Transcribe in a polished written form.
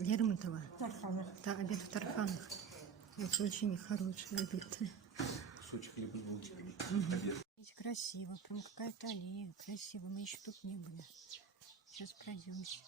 Лермонтова. Тарханов. Да, обед в Тарханах. Это очень хороший обед. Кусочек хлеба с булочками. Обед. Красиво, прям какая-то аллея. Красиво, мы еще тут не были. Сейчас пройдемся.